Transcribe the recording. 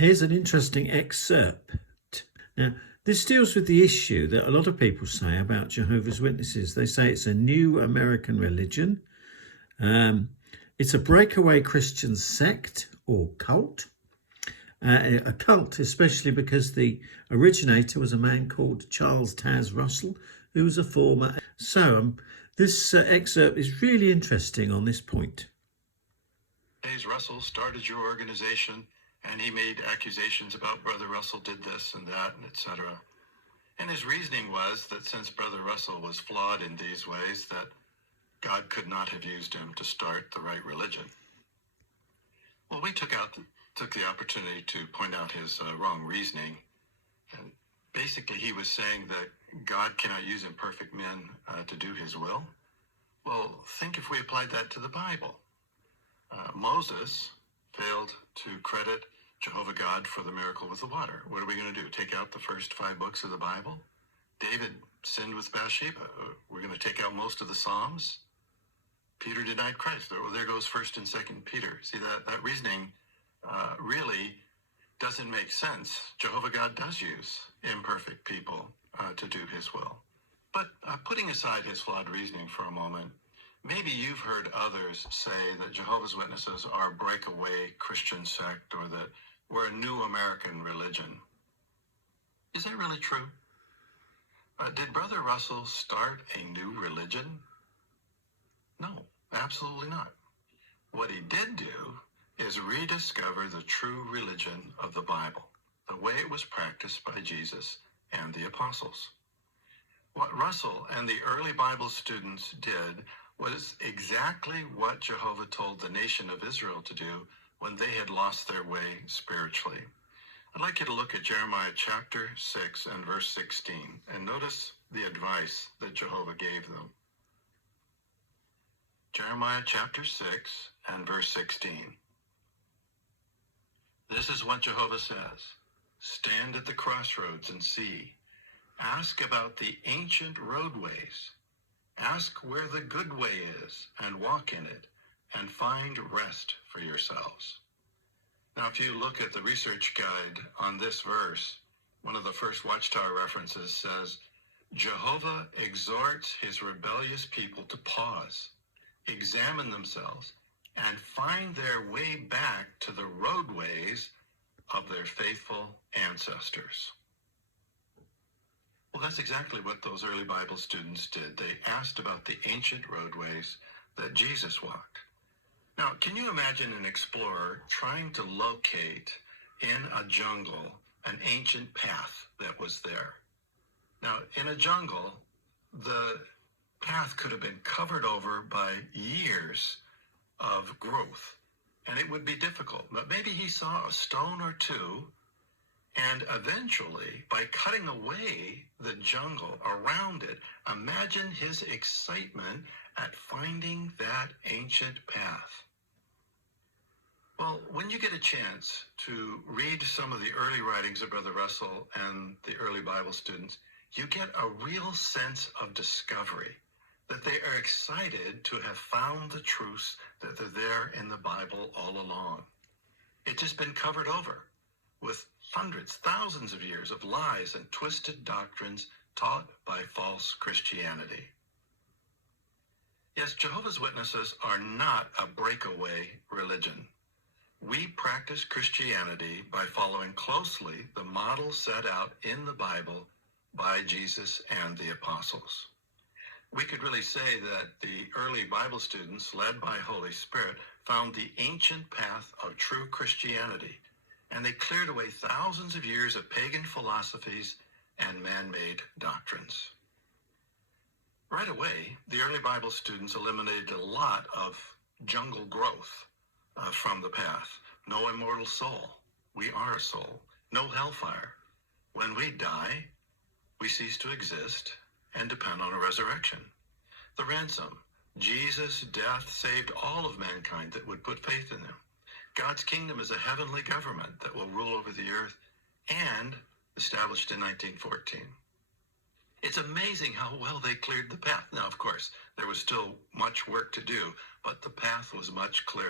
Here's an interesting excerpt. Now, this deals with the issue that a lot of people say about Jehovah's Witnesses. They say it's a new American religion. It's a breakaway Christian sect or cult. A cult, especially because the originator was a man called Charles Taz Russell, who was a former. So this excerpt is really interesting on this point. Hayes Russell started your organization, and he made accusations about Brother Russell did this and that, and etc. And his reasoning was that since Brother Russell was flawed in these ways, that God could not have used him to start the right religion. Well, we took the opportunity to point out his wrong reasoning. And basically, he was saying that God cannot use imperfect men to do his will. Well, think if we applied that to the Bible. Moses failed to credit Jehovah God for the miracle with the water. What are we going to do? Take out the first 5 books of the Bible? David sinned with Bathsheba. We're going to take out most of the Psalms? Peter denied Christ. There goes 1st and 2nd Peter. See, that reasoning really doesn't make sense. Jehovah God does use imperfect people to do his will. But putting aside his flawed reasoning for a moment, maybe you've heard others say that Jehovah's Witnesses are a breakaway Christian sect, or that we're a new American religion. Is that really true? Did Brother Russell start a new religion? No, absolutely not. What he did do is rediscover the true religion of the Bible, the way it was practiced by Jesus and the apostles. What Russell and the early Bible students did was exactly what Jehovah told the nation of Israel to do when they had lost their way spiritually. I'd like you to look at Jeremiah chapter 6 and verse 16 and notice the advice that Jehovah gave them. Jeremiah chapter 6 and verse 16. This is what Jehovah says. Stand at the crossroads and see. Ask about the ancient roadways. Ask where the good way is and walk in it and find rest for yourselves. Now, if you look at the research guide on this verse, one of the first Watchtower references says, Jehovah exhorts his rebellious people to pause, examine themselves, and find their way back to the roadways of their faithful ancestors. Well, that's exactly what those early Bible students did. They asked about the ancient roadways that Jesus walked. Now, can you imagine an explorer trying to locate in a jungle an ancient path that was there? Now, in a jungle, the path could have been covered over by years of growth, and it would be difficult. But maybe he saw a stone or two, and eventually, by cutting away the jungle around it, imagine his excitement at finding that ancient path. Well, when you get a chance to read some of the early writings of Brother Russell and the early Bible students, you get a real sense of discovery, that they are excited to have found the truths that are there in the Bible all along. It's just been covered over with hundreds, thousands of years of lies and twisted doctrines taught by false Christianity. Yes, Jehovah's Witnesses are not a breakaway religion. We practice Christianity by following closely the model set out in the Bible by Jesus and the apostles. We could really say that the early Bible students, led by Holy Spirit, found the ancient path of true Christianity, and they cleared away thousands of years of pagan philosophies and man-made doctrines. Right away, the early Bible students eliminated a lot of jungle growth from the path. No immortal soul. We are a soul. No hellfire. When we die, we cease to exist and depend on a resurrection. The ransom. Jesus' death saved all of mankind that would put faith in him. God's kingdom is a heavenly government that will rule over the earth and established in 1914. It's amazing how well they cleared the path. Now, of course, there was still much work to do, but the path was much clearer.